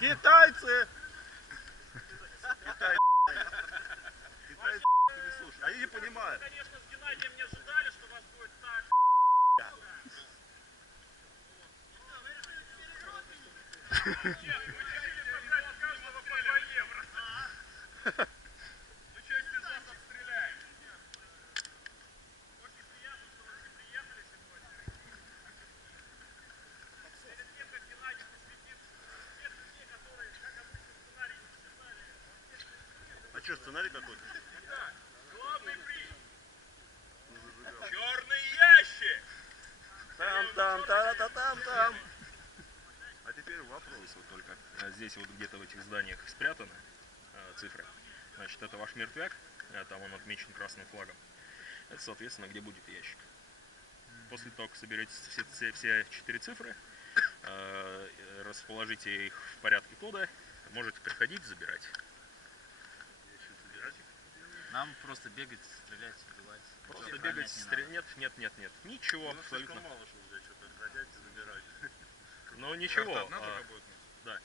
Китайцы! Китайцы! Китайцы не слушают. Они не понимают. Конечно, с Геннадием не ожидали, что у вас будет так. Каждого по 2 евро. Ну что, если нас обстреляем? Очень приятно, что вы все приехали сегодня. Перед тем, как Геннадий посвятит тех людей, которые, как обычно, сценарий не писали. А что, сценарий какой-то? Да, главный приз. Черный ящик. Там. А теперь вопрос вот только. Здесь вот где-то в этих зданиях спрятаны цифры. Значит, это ваш мертвяк, там он отмечен красным флагом. Это, соответственно, где будет ящик. После того, как соберете все 4 цифры, расположите их в порядке кода, можете приходить, забирать. Нам просто бегать, стрелять, убивать. Просто бегать, стрелять. Нет. Ничего абсолютно. Мало, что уже что-то ходять и забирать. Но ничего. Одна только будет? Да.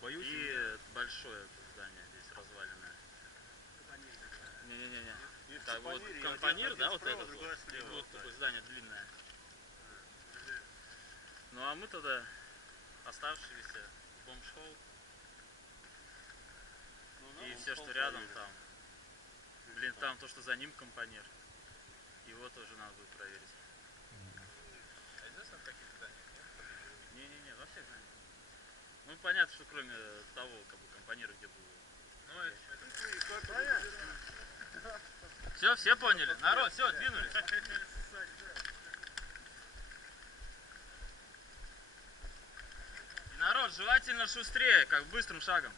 Боюсь. И большое здание здесь разваленное. Не-не-не. Так вот, компанир, да, вот это вот. И вот такое здание длинное. Ну а мы тогда оставшиеся бомж-холл и все, что рядом там. Блин, там то, что за ним компанир. Его тоже надо будет проверить. А здесь в каких зданиях? Не-не-не, во всех зданиях. Ну понятно, что кроме того, как бы компанира, где был. Ну это Все поняли? Народ, все, двинулись. И народ, желательно шустрее, как быстрым шагом.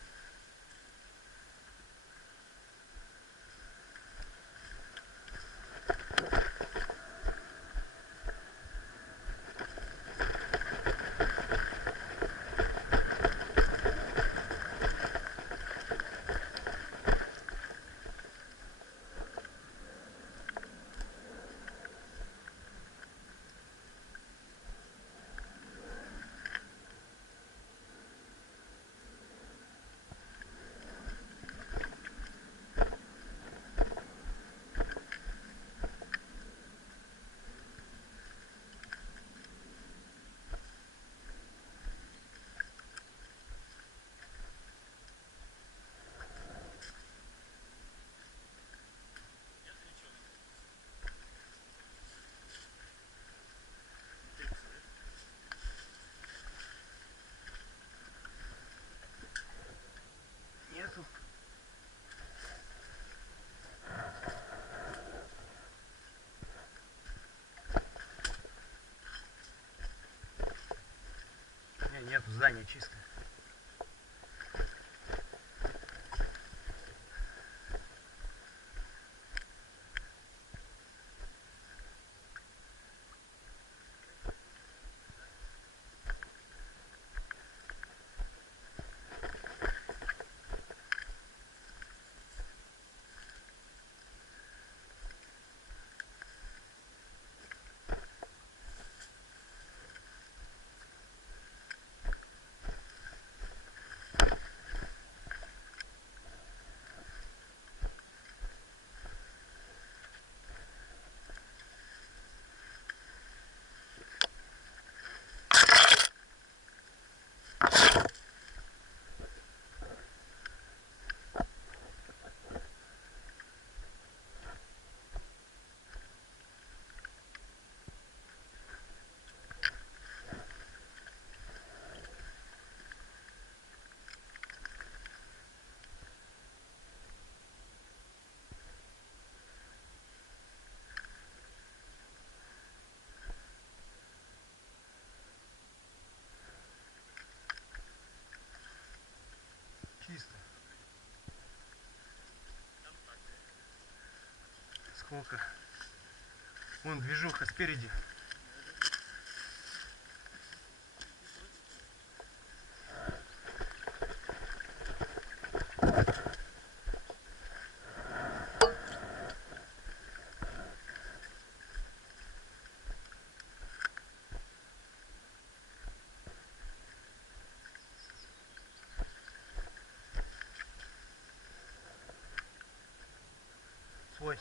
Нету. Нету, здание чистое. Чисто. Сколько? Вон движуха спереди.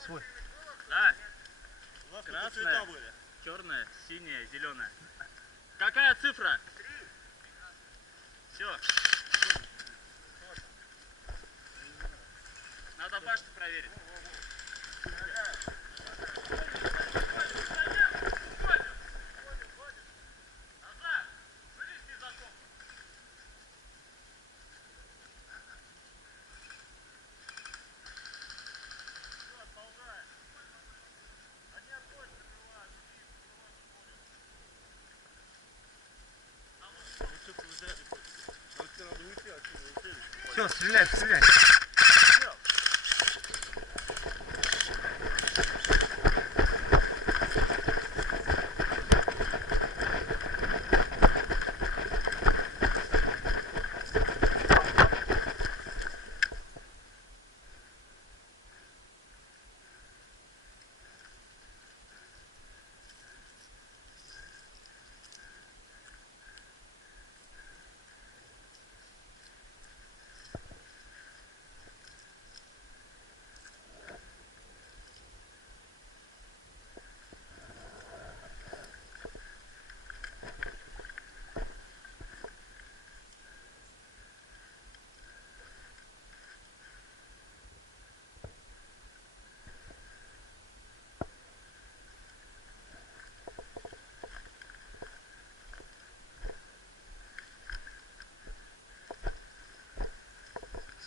Свой, свой. Да, У нас Красная. цвета были. черная, синяя, зеленая. Какая цифра? 3. Все. Надо башню проверить. Назад! Вылезти из окопа. Все, отползаем. Они огонь закрывают. Ну что ты взяли? Нам все надо уйти отсюда, успели. Все, стреляй, стреляй.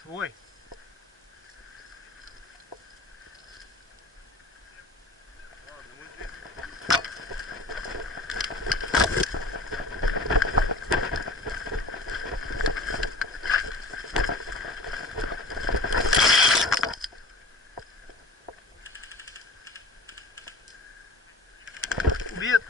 Свой. Ладно, мы здесь. Убит.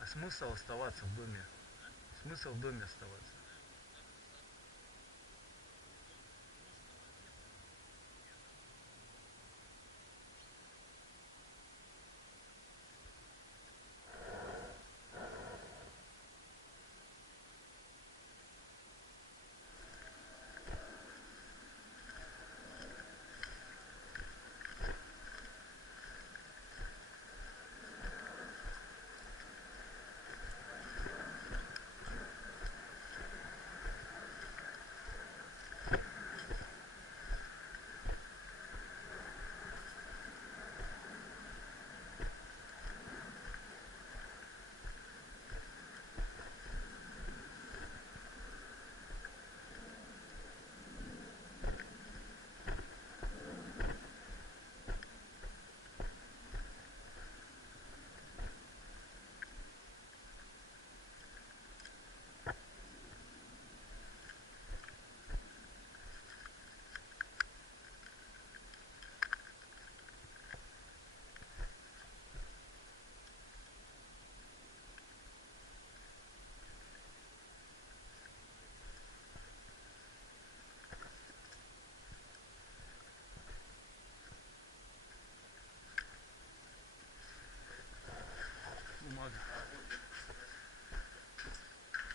А смысл оставаться в доме? Смысл в доме оставаться? много.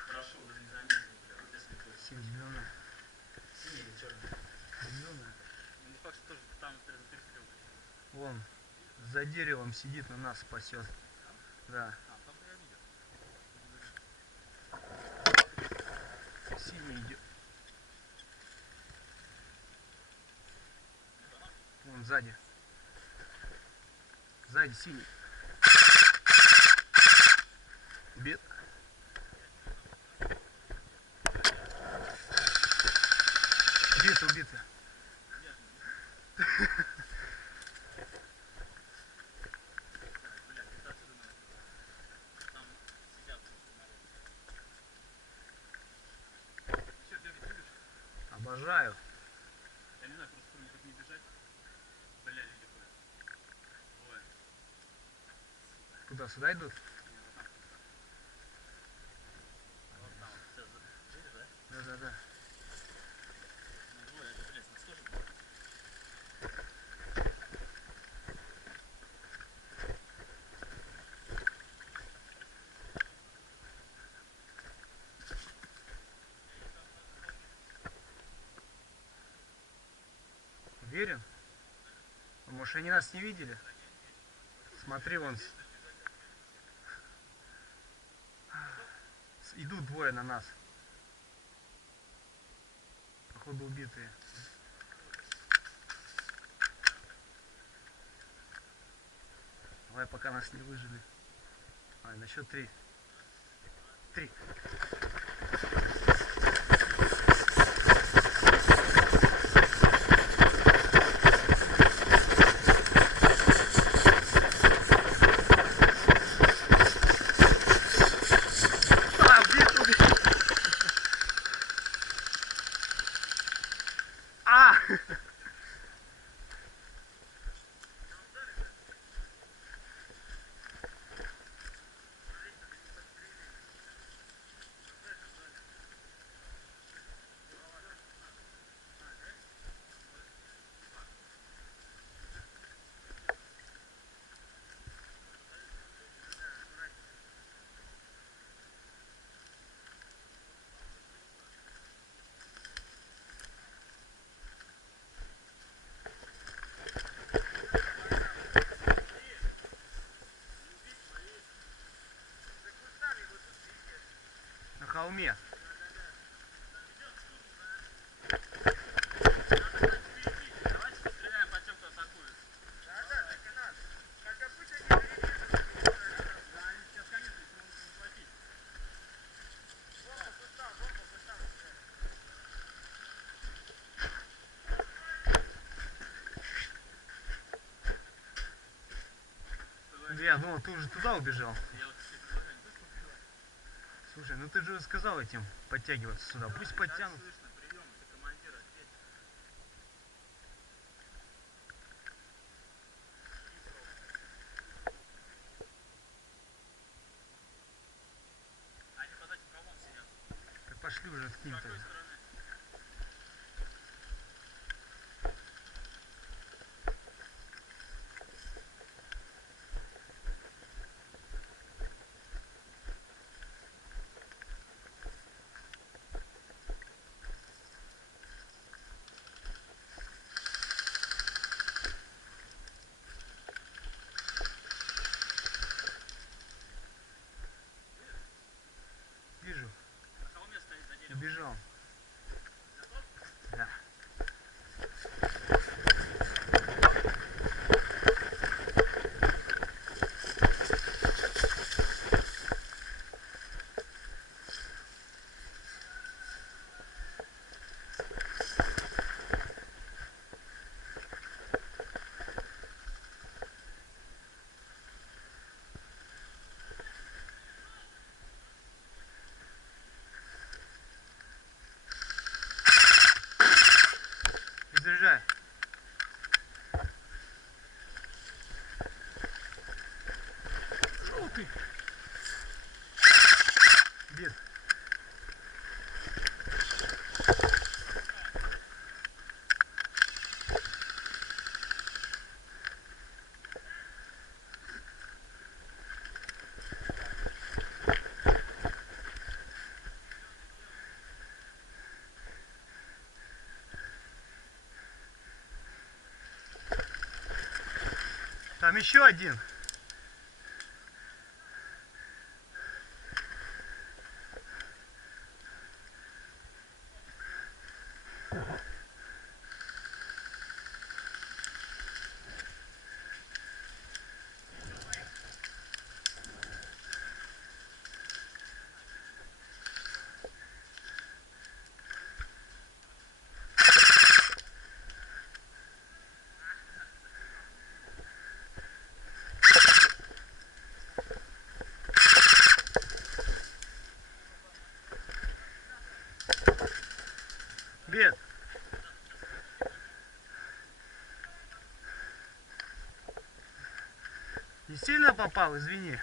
Хорошо, даже не заметил, если бы Синий, зеленый. синий или черный. Зеленый. Не факт, что тоже там перестрелка. Вон, за деревом сидит, на нас спасет. Да. А, там я видел. Синий идет. Вон сзади. Сзади синий. Бед. Убиты. Блядь, это отсюда надо. Там сидят народ. Еще бегать любишь? Обожаю. Я не знаю, просто кроме как не бежать. Бля, люди ходят. Ой. Куда, сюда идут? Вот там, все, видишь, да? Да. Ну, двое, это, блядь, нас тоже было. Уверен? А может, они нас не видели? Смотри, вон. Идут двое на нас. Походу убитые. Давай, пока нас не выжили. Ай, на счет 3. 3. На холме. Давайте постреляем по тем, кто атакует. Как обычно, не перебежишь. Да, они сейчас, конечно, их могут не хватить. Бомба куста. Я думал, ты уже туда убежал. Я вот тебе предлагаю, не слышно? Слушай, ну ты же сказал этим подтягиваться сюда. Пусть подтянут. Слышно, прием, ты командир, ответь. Они под этим холмом сидят. Так пошли уже к С ним какой тогда. стороны? Вижу. На холме стоит за деревом. Убежал. Да. Заряжай. Желтый. Бед. Там еще один. Бед. Не сильно попал, извини.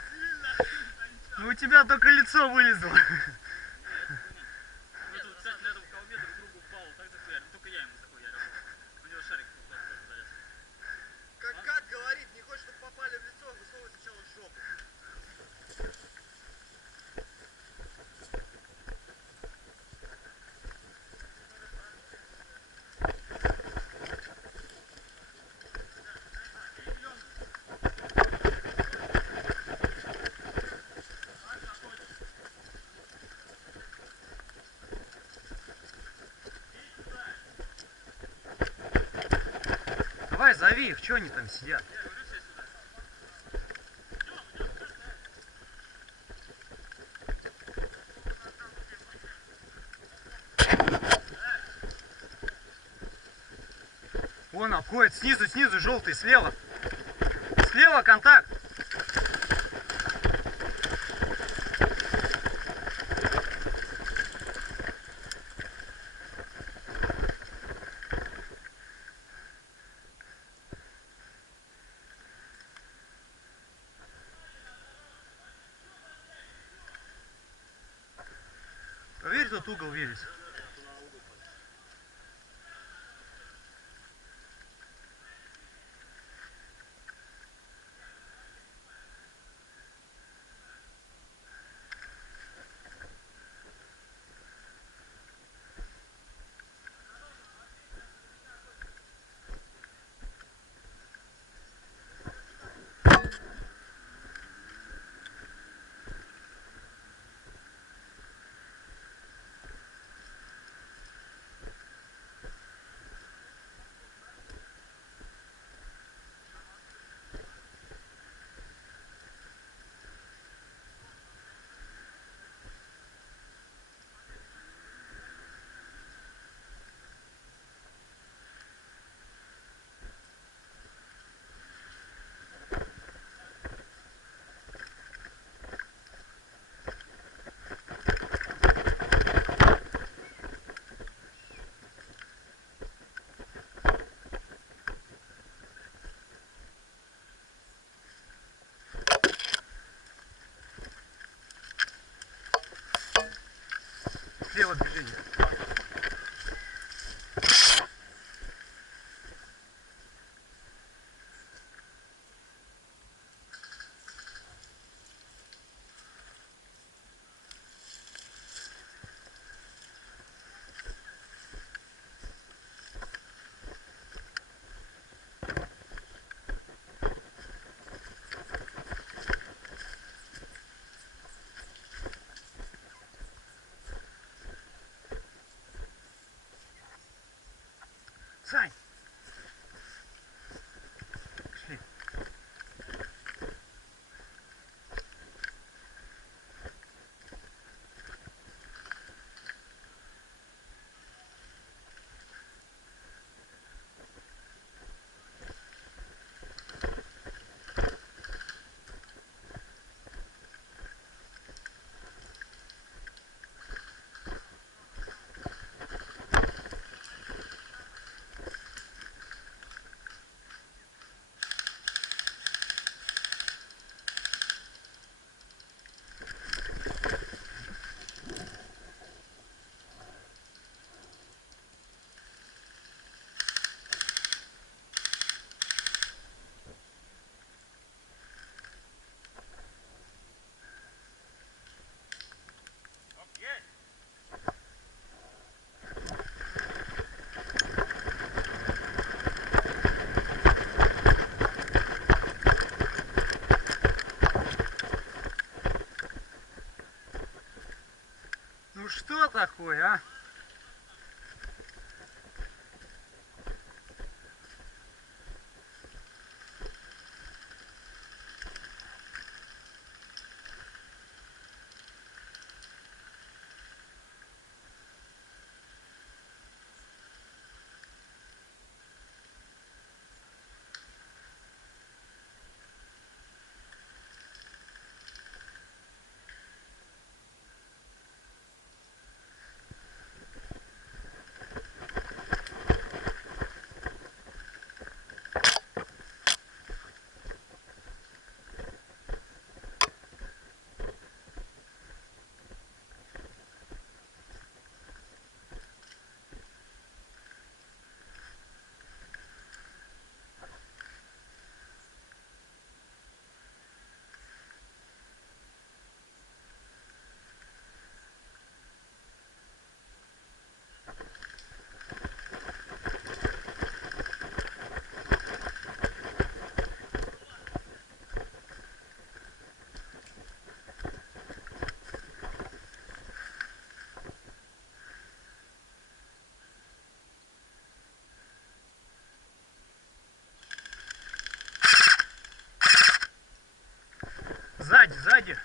Ну у тебя только лицо вылезло. Это вот, кстати, на этом холме друг другу упал, так захуярил. Только я ему захуярил. У него шарик тоже залез. Как говорит, не хочешь, чтобы попали в лицо, высовывай сначала в жопу. Давай, зови их, что они там сидят? Вон обходит, снизу, желтый, слева. Слева контакт. Проверь тот угол, Верес. Слева движение. что такое, а? Сзади, сзади.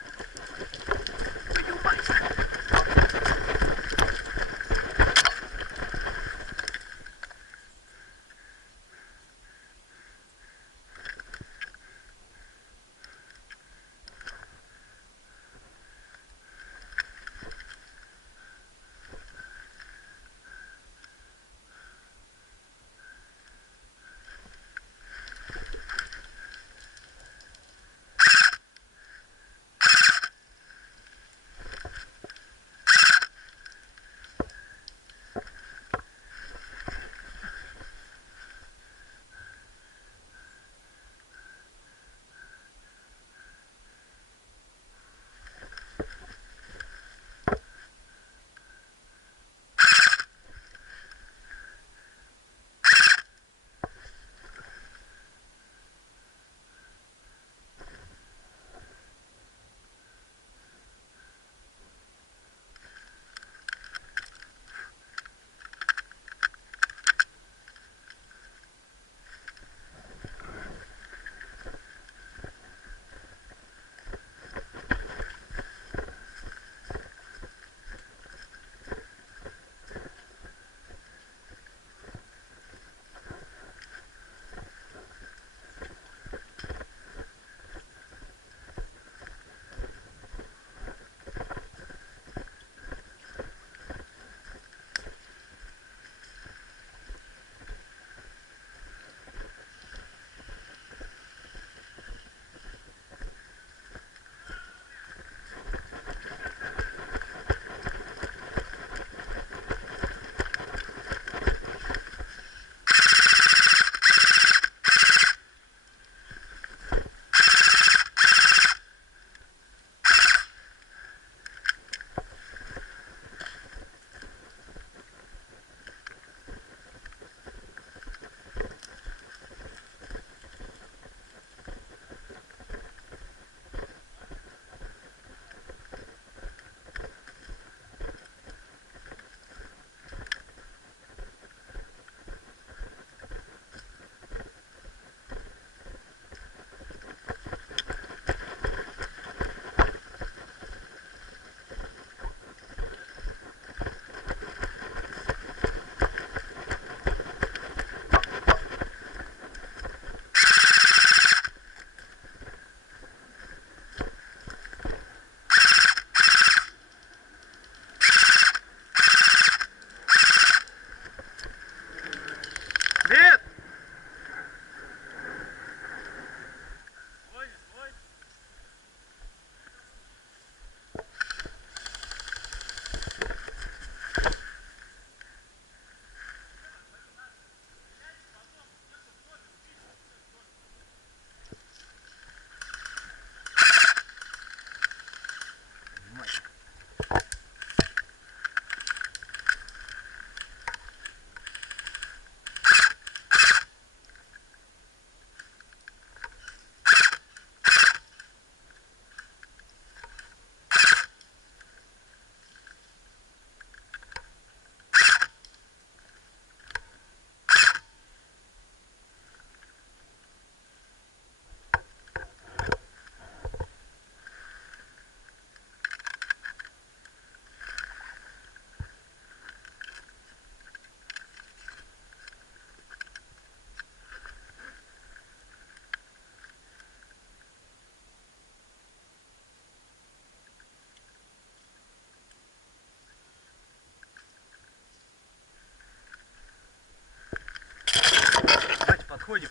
Подходим.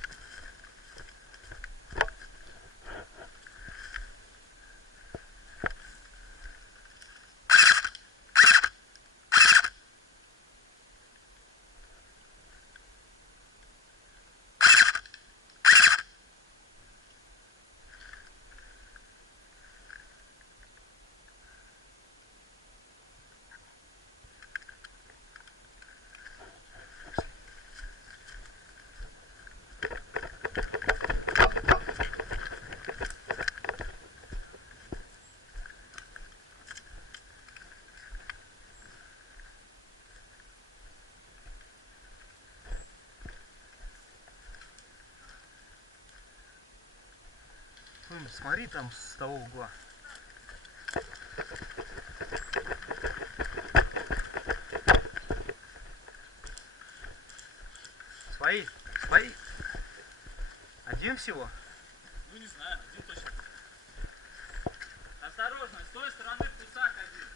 Смотри там с того угла. Свои? Свои? Один всего? Ну не знаю, один точно. Осторожно, с той стороны пусак один.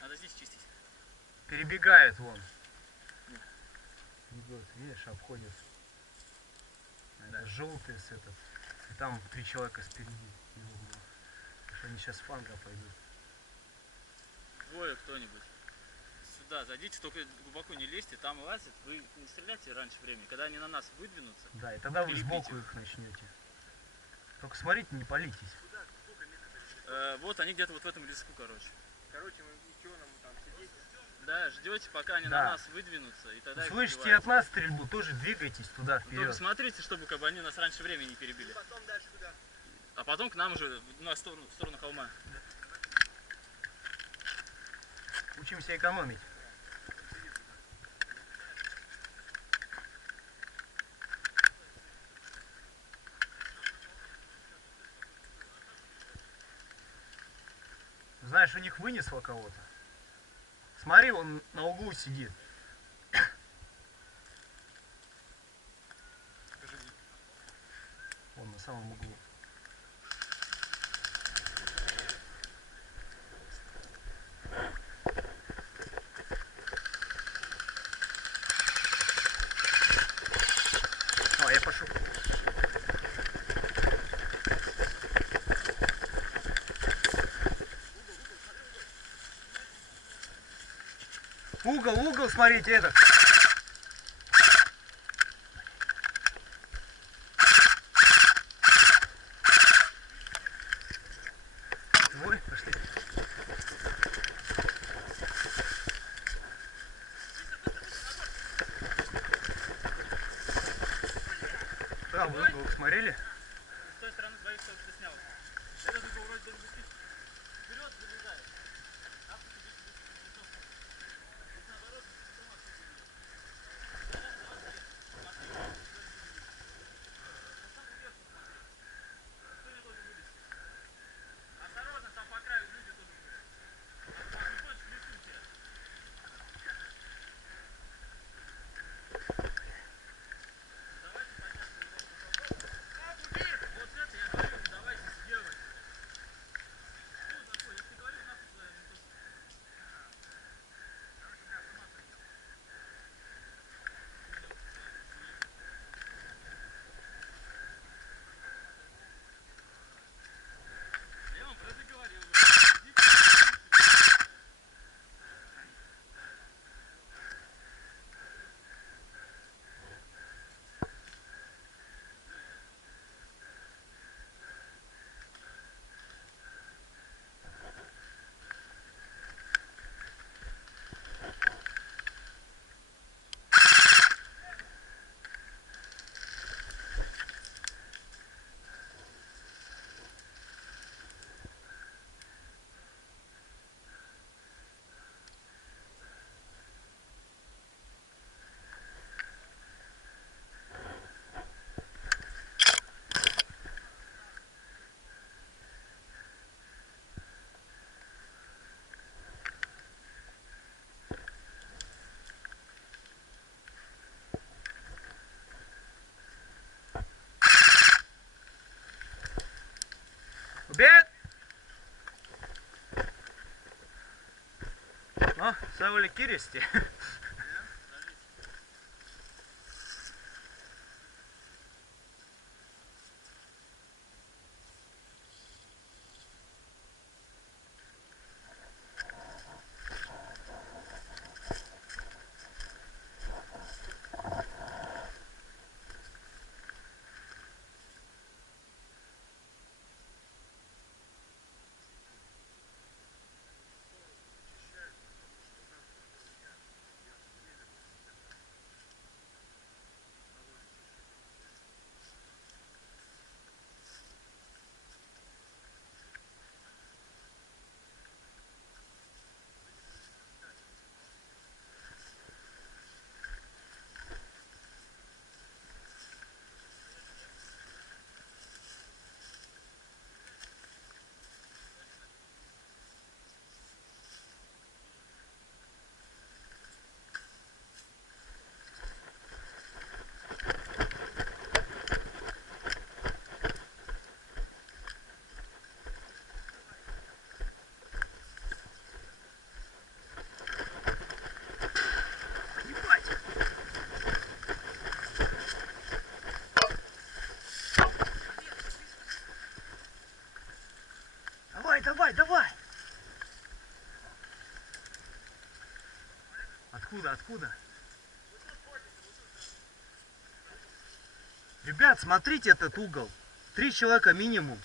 Надо здесь чистить. Перебегают вон. Вот, видишь, обходят. Это желтый с этот. И там 3 человека спереди его было. Потому что они сейчас с фланга пойдут. Двое кто-нибудь. Сюда зайдите, только глубоко не лезьте, там лазят. Вы не стреляйте раньше времени. Когда они на нас выдвинутся. Да, и тогда вы Перебейте. сбоку их начнете. Только смотрите, не палитесь. Вот они где-то вот в этом леску, короче. Короче, мы ничего нам там сидеть. Да, ждете, пока они Да. на нас выдвинутся, и тогда их Слышите убиваете. от нас стрельбу, тоже двигайтесь туда Только вперед. смотрите, чтобы как бы они нас раньше времени не перебили. Потом дальше куда? А потом к нам уже в сторону холма. Учимся экономить. Знаешь, у них вынесло кого-то. Смотри, он на углу сидит. Он на самом углу. А, я пошел. Угол, смотрите, этот. Ой, пошли. Правый угол смотрели? С той стороны двоих только что снял. Этот угол вроде даже быстрее. Вперед забегает. Осторожно, там по краю люди тоже были. Там не хочешь в лесу терять. Давайте подняться. Вот это я говорю, давайте сделать. Привет! No, savuli kiristi. Давай, давай! Откуда? Ребят, смотрите этот угол. 3 человека минимум.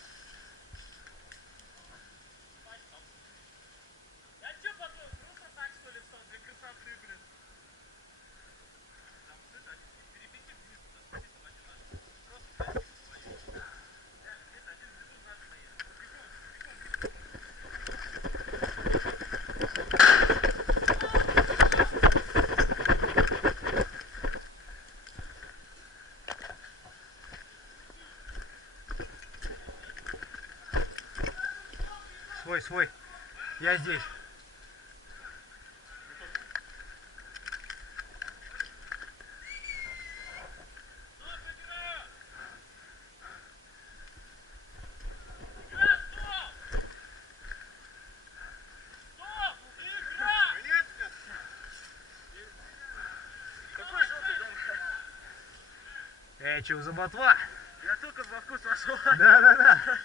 Я чё подумал, просто так что ли встал для красоты, блин? Там вот это, перебейте вниз, туда, смотри, там один наш. Просто так, свою. Реально, здесь один внизу наш стоит. Свой. Я здесь. Че, за ботва? Я только в вкус вошел. Да.